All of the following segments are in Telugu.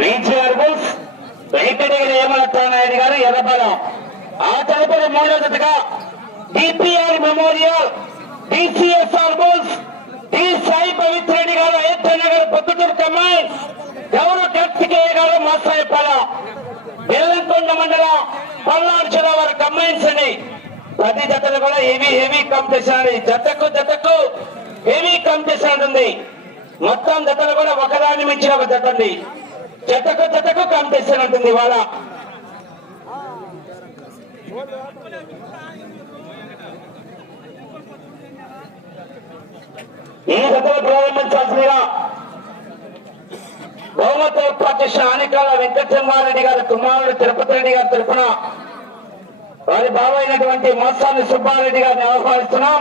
వీచీఆర్ బుల్స్. వెంకటగిరి ఏమలత్తానాయుడు గారు ఎర్రబలం ఆ తదుపరి మూడో జతగా DPR memorial DCSR bulls D Sai Pavitra Reddy గారు అయోధ్య గారు పొద్దుటూరు కమ్మాయి గౌరవ కార్తికేయ గారు మాసాయపాలెం బెల్లంకొండ మండలం పల్నాడు జిల్లా వారు కంబైన్స్ అని ప్రతి జతలు కూడా హెవీ హెవీ కాంపిటీషన్ జతకు జతకు హెవీ కాంపిటీషన్ ఉంటుంది మొత్తం జతలు కూడా ఒకదాని మించిన ఒక జత అండి. జతకు జతకు కాంపిటీషన్ ఉంటుంది ఇవాళ. ఈ జతలు ప్రారంభించాల్సిందిగా బహుమత ఉపాధ్యక్ష ఆనికాల వెంకటరమారెడ్డి గారి కుమారుడు తిరుపతి రెడ్డి గారి తరఫున వారి బాబైనటువంటి మోసాని సుబ్బారెడ్డి గారిని ఆహ్వానిస్తున్నాం.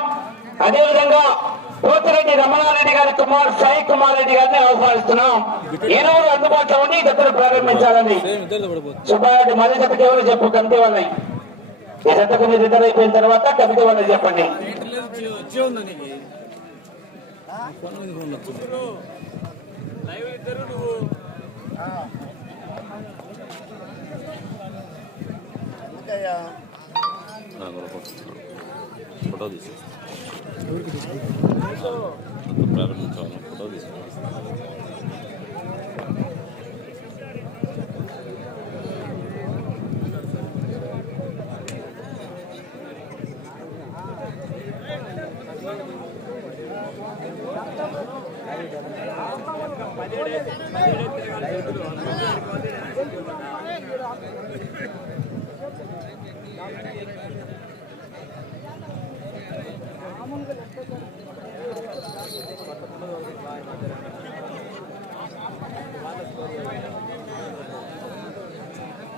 అదేవిధంగా పోతిరెడ్డి రమణారెడ్డి గారి కుమార్ సాయి కుమార్ రెడ్డి గారిని ఆహ్వానిస్తున్నాం. ఏనుగురు అందుబాటులో ఉండి జతలు ప్రారంభించాలని. సుబ్బారెడ్డి మళ్ళీ జతకి ఎవరు చెప్పు కమిటీ వాళ్ళని. ఈ జతకు మీరు ఇద్దరు అయిపోయిన తర్వాత కమిటీ వాళ్ళని చెప్పండి. ఫోటో తీసి ప్రారంభించాలి ఫోటో తీసి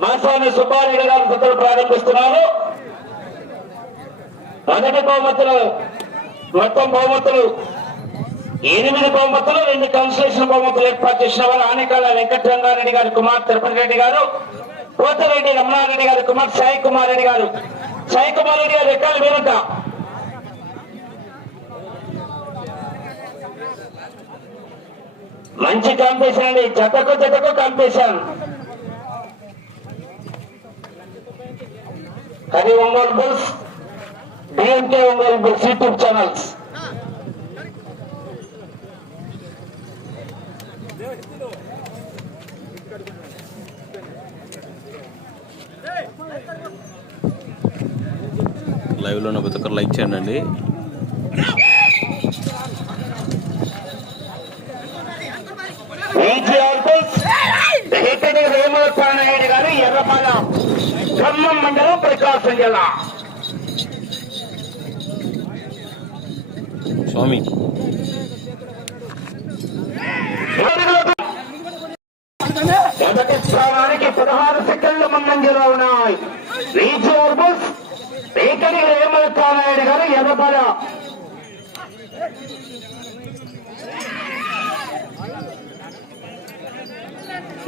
మాసాని సుబ్బారెడ్డి గారు ప్రారంభిస్తున్నారు మొదటి బహుమతులు మొత్తం బహుమతులు ఎనిమిది బహుమతులు రెండు కన్సలేషన్ బహుమతులు ఏర్పాటు చేసిన వారు ఆనికాల వెంకటరంగారెడ్డి గారు కుమార్ తిరుపతి రెడ్డి గారు పోతరెడ్డి రమణారెడ్డి గారి కుమార్ సాయి కుమార్ రెడ్డి గారు. సాయి కుమార్ రెడ్డి గారు ఎక్కాలి మీరంతా మంచి కాంపిటీషన్ అండి జతకు జతకు competition Hari Ongole bulls DMK Ongole bulls YouTube channels లైవ్లో ఉన్న ప్రతి ఒక్కరు లైక్ చేయండి అండి విజిఆర్ బుల్స్ రేపటి వేమలస్వామి గారు ఎర్రపాల ఖమ్మం మండలం ప్రకాశం జిల్లా స్వామి మొదటి స్థానానికి పదహారు సెకండ్ల ముందంజలో ఉన్నాయి విజిఆర్ బుల్స్ రేకడి వేమలస్వామి గారు ఎర్రపాల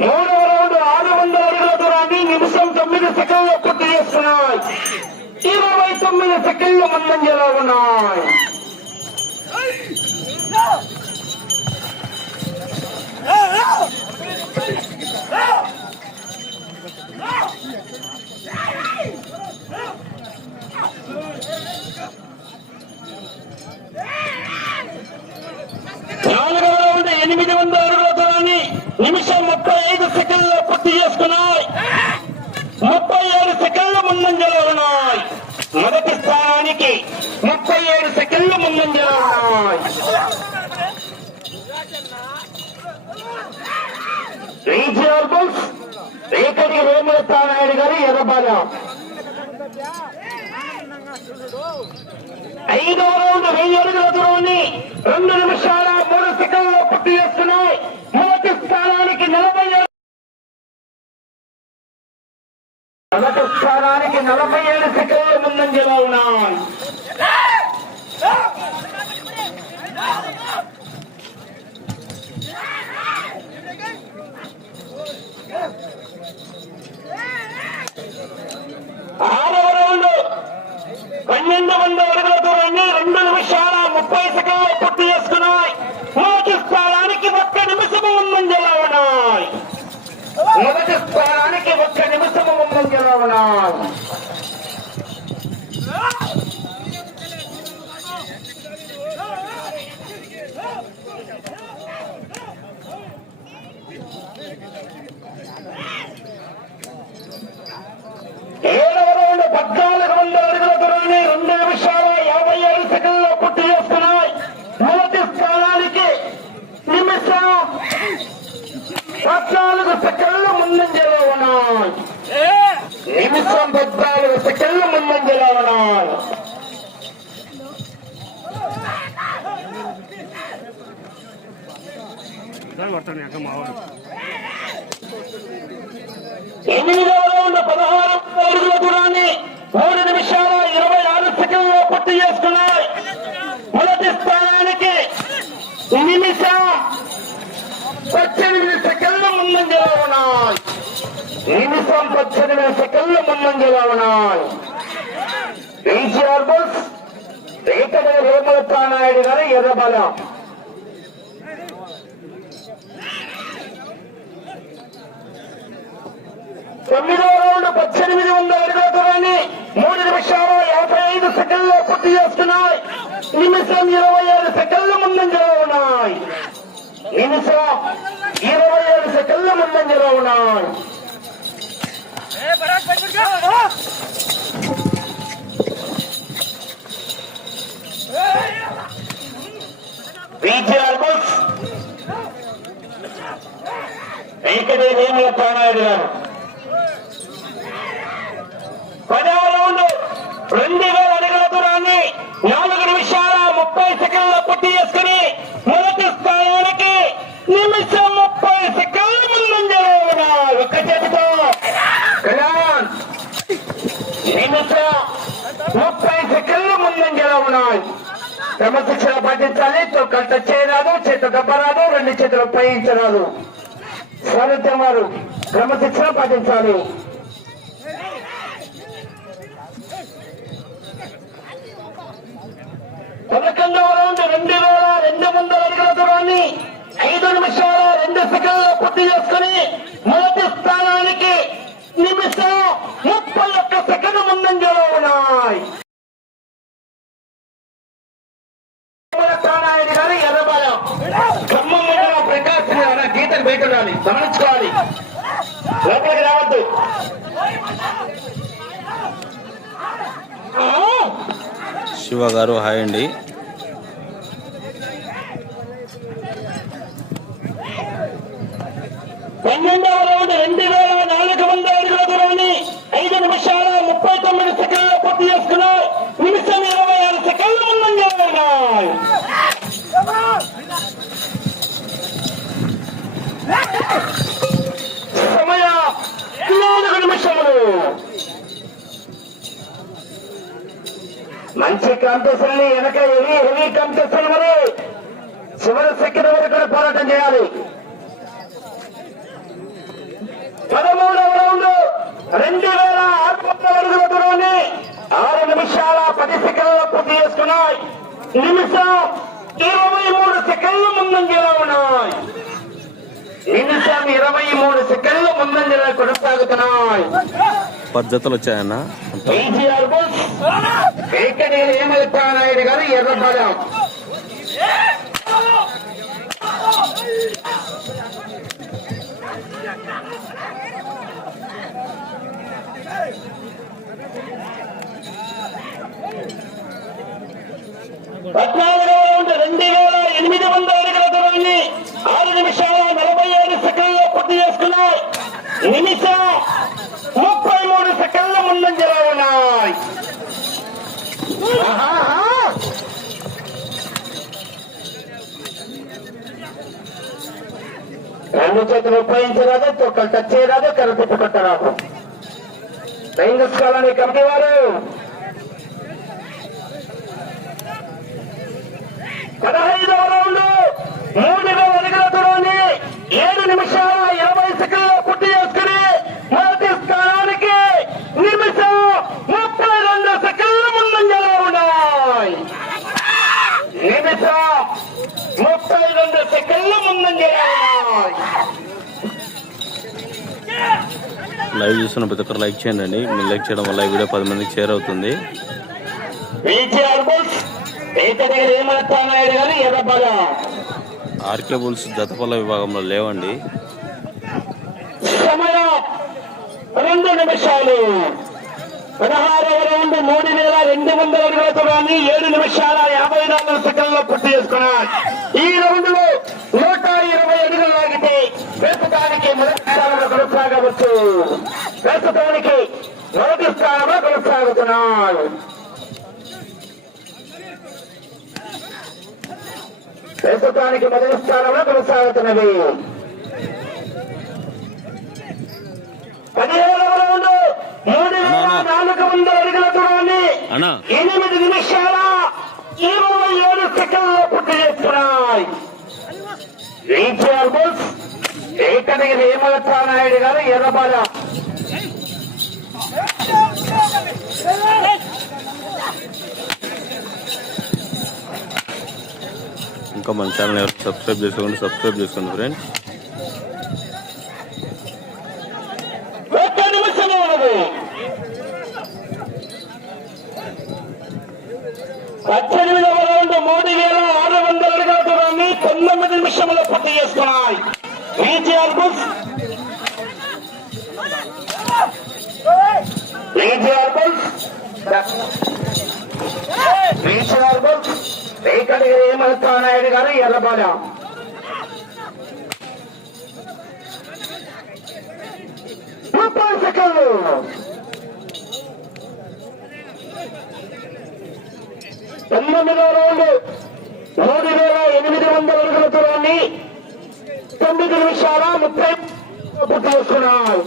మూడవ రౌండ్ ఆరు వందల అడుగుల దూరాన్ని నిమిషం తొమ్మిది సెకండ్లు పూర్తి చేస్తున్నాయి ఇరవై తొమ్మిది సెకండ్లు ముందంజలో ఉన్నాయి నాలుగవ రౌండ్ ఎనిమిది వందల అడుగుల దూరాన్ని నిమిషం ముప్పై ఐదు సెకండ్లో పూర్తి చేసుకున్నాయి ముప్పై ఏడు సెకండ్ల ముందంజలో ఉన్నాయి మొదటి స్థానానికి ముప్పై ఏడు సెకండ్ల ముందంజలో ఉన్నాయి రీజియల్ బుల్స్ రేకటి వేములతానాయుడు గారు ఎర్రబాలెం ఐదవ రౌండ్ వెయ్యి అడుగుల దూరాన్ని రెండు నిమిషాల మూడు సెకండ్లో పూర్తి చేస్తున్నాయి. మొదటి స్థానానికి నలభై మొదటి స్థానానికి నలభై ఏడు సెకండ్ల ముందంజలో ఉన్నాయి ఆరవ రౌండ్ పన్నెండు వందల అడుగుల దూరాన్ని రెండు నిమిషాల ముప్పై సెకండ్లు పూర్తి చేసుకున్నాయి మొదటి స్థానానికి ఒక్క నిమిషము ముందంజలో ఉన్నాయి ముందంజలో ఉన్నాయి ఏడవ రౌండ్ పద్నాలుగు వందల అడుగుల దూరాన్ని రెండు నిమిషాల యాభై ఏడు సెకండ్లో పూర్తి చేస్తున్నాయి మొదటి స్థానానికి నిమిషం పద్నాలుగు సెకండ్లు ముందంజలో ఉన్నాయి నిమిషం పద్నాలుగు సెకండ్లు ముందంజలో ఉన్నాయి ఎనిమిదవ రౌండ్ పదహారు అడుగుల దూరాన్ని మూడు నిమిషాల ఇరవై ఆరు సెకండ్లో పూర్తి చేసుకున్నాయి. మొదటి స్థానానికి నిమిషం పద్దెనిమిది సెకండ్ల ముందంజలో ఉన్నాయి. నిమిషం పద్దెనిమిది సెకండ్లు ముందంజలో ఉన్నాయి. ఎన్టీఆర్ బస్ రేకడ రేమలతా నాయుడు గారు ఎర్రబలం. తొమ్మిదో రౌండ్ పద్దెనిమిది వందల అడుగుల దూరాన్ని మూడు నిమిషాల యాభై ఐదు సెకండ్లో పూర్తి చేస్తున్నాయి. నిమిషం ఇరవై ఏడు సెకండ్ల ముందంజలో ఉన్నాయి. నిమిషం ఇరవై ఏడు సెకండ్ల ముందంజలో ఉన్నాయి. విజయాల్ బుల్స్ వెంకటే వేముల ప్రాణాయుడు గారు పదవ రౌండ్ రెండు వేల అడుగుల దూరాన్ని నాలుగు నిమిషాల ముప్పై సెకండ్ల పూర్తి చేసుకుని మొదటి స్థానానికి నిమిషం ముప్పై సెకండ్ల ముందంజలో ఉన్నారు. ఒక్క చేతితో. నిమిషం ముప్పై సెకండ్ల ముందంజలో ఉన్నాయి క్రమశిక్షణ పాటించాలి. తొక్కట చేయరాదు చేత దెబ్బరాదు రెండు చేతులు పయించరాదు సారథ్యం వారు క్రమశిక్షణ పాటించాలి. పదకొండవ రౌండ్ రెండు వేల రెండు వందల అడుగుల దూరాన్ని ఐదు నిమిషాల రెండు సెకండ్లు పూర్తి చేసుకుని మొదటి స్థానానికి నిమిషం ముప్పై ఒక్క సెకండ్ ముందంజలో ఉన్నాయి. ఖమ్మం మండలం ప్రకాశం గారు గమనించుకోవాలి శివ గారు హాయ్ అండి. పన్నెండవ రౌండ్ రెండు వేల నాలుగు వందల అడుగుల దూరాన్ని ఐదు నిమిషాల ముప్పై తొమ్మిది సెకండ్లు పూర్తి నిమిషం ఇరవై ఆరు సెకండ్లు ముందంజలో ఉన్నాయి. సమయ నాలుగు నిమిషములు మంచి కాంపిటీషన్ వెనక హెవీ హెవీ కాంపిటీషన్ మరి. చివరి సెకండ్ వరకు కూడా పోరాటం చేయాలి. పదమూడవ రౌండ్ రెండు వేల ఆరు వందల అడుగుల దూరాన్ని ఆరు నిమిషాల పది సెకండ్లలో పూర్తి చేసుకున్నాయి. నిమిషం ఇరవై మూడు సెకండ్లు ముందంజలో ఉన్నాయి. నిమిషం ఇరవై మూడు సెకండ్లు ముందంజలో కొనసాగుతున్నాయి. పద్ధతులు వచ్చాయన్నా? అంతా కేసీఆర్ బుల్స్ వెంకటేశ్వర హేమలతానాయుడు గారు ఎర్రపాలెం పద్నాలుగవ రౌండ్ రెండు వేల ఎనిమిది వందల అడుగుల దూరాన్ని ఆరు నిమిషాల నలభై ఏడు సెకండ్లో పూర్తి చేసుకున్నాయి నిమిషం ముప్పై మూడు సెకండ్ల ముందంజలో ఉన్నాయి ఆహాహా. రెండు చేతులు ఉపయోగించరాదు తొక్కలు టచ్ చేయరాదు కర్ర తిప్పి కొట్టరాదు రైంగస్ కాలనీ కమిటీ వారు. పదహైదవ రౌండ్ మూడు వేల అడుగుల దూరాన్ని ఏడు నిమిషాల ఇరవై సెకండ్లో పుట్టి చేసుకుని మొదటి స్థానానికి నిమిషం ముప్పై రెండు సెకండ్ల ముందంజలో ఉన్నాయి. నిమిషం ముప్పై రెండు సెకండ్ల ముందంజలో ఉన్నాయి. లైవ్ చూస్తున్న ప్రతి ఒక్కరు లైక్ చేయండి మీరు లైక్ చేయడం వల్ల ఈ వీడియో పది మందికి షేర్ అవుతుంది. ఆర్కే బుల్స్ జతపల్ల విభాగంలో లేవండి. రెండు నిమిషాలు. పదహారవ రౌండ్ మూడు వేల రెండు వందల అడుగుల దూరాన్ని ఏడు నిమిషాల యాభై నాలుగు సెకండ్లో పూర్తి చేసుకున్నారు. ఈ రౌండ్లో కొనసాగవచ్చు. ప్రస్తుతానికి మొదటి స్థానంలో కొనసాగుతున్నారు ప్రస్తుతానికి మొదటి స్థానంలో కొనసాగుతున్నవి పదిహేడవ రౌండ్. మూడు వేల నాలుగు వందల అడుగుల దూరాన్ని ఎనిమిది నిమిషాల ఇరవై ఏడు సెకండ్లో పూర్తి చేస్తున్నాయి. ఏకదగిరి హేమలతా నాయుడు గారు ఎర్రబాల ఇంకా మన ఛానల్ ఎవరు సబ్స్క్రైబ్ చేసుకోండి సబ్స్క్రైబ్ చేసుకోండి ఫ్రెండ్స్ ఒక్క నిమిషం ఉన్నది పద్దెనిమిదవ రౌండ్ మూడు వేల ఆరు వందల అడుగుల దూరాన్ని తొమ్మిది నిమిషంలో పూర్తి చేసుకున్నాయి regional bulls regional bulls regional bulls Rekadigiri Hemalatha Naidu గారు ఎర్రబాల ముప్పై సెకండ్లు. తొమ్మిదో రౌండ్ మూడు వేల ఎనిమిది వందల అడుగుల దూరాన్ని తొమ్మిది నిమిషాల ముప్పై పూర్తి చేసుకున్నారు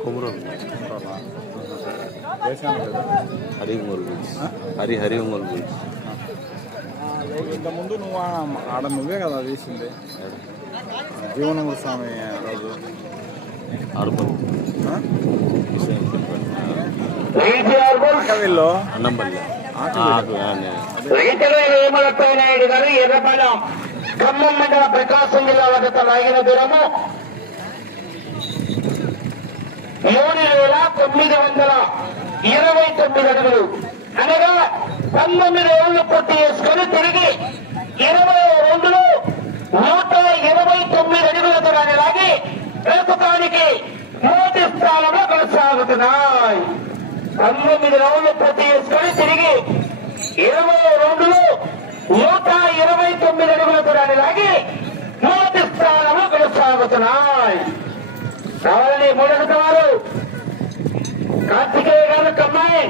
కుమరం హరి ఒంగోలు బుల్స్ హరి హరి ఒంగోలు బుల్స్ ఇంత ముందు నువ్వు ఆడ నువ్వే కదా తీసింది జీవనము స్వామి రోజు అన్నంపల్లి వేమలపై నాయుడు గారు ఎర్రపాలెం ఖమ్మం మండల ప్రకాశం జిల్లా వద్ద లాగిన దూరము మూడు వేల తొమ్మిది వందల ఇరవై తొమ్మిది అడుగులు. అనగా పంతొమ్మిది రోజులు పూర్తి చేసుకొని తిరిగి ఇరవై రెండులో నూట ఇరవై తొమ్మిది అడుగుల దూరాన్ని లాగి ప్రస్తుతానికి మొదటి స్థానంలో కొనసాగుతున్నాయి. పంతొమ్మిది రోజులు పూర్తి చేసుకొని తిరిగి ఇరవై రెండులో నూట ఇరవై తొమ్మిది అడుగుల దూరాన్ని లాగి మొదటి స్థానంలో కొనసాగుతున్నాయి. కావాలని మూడవ వారు. కార్తికేయ గారు కమ్మాయి.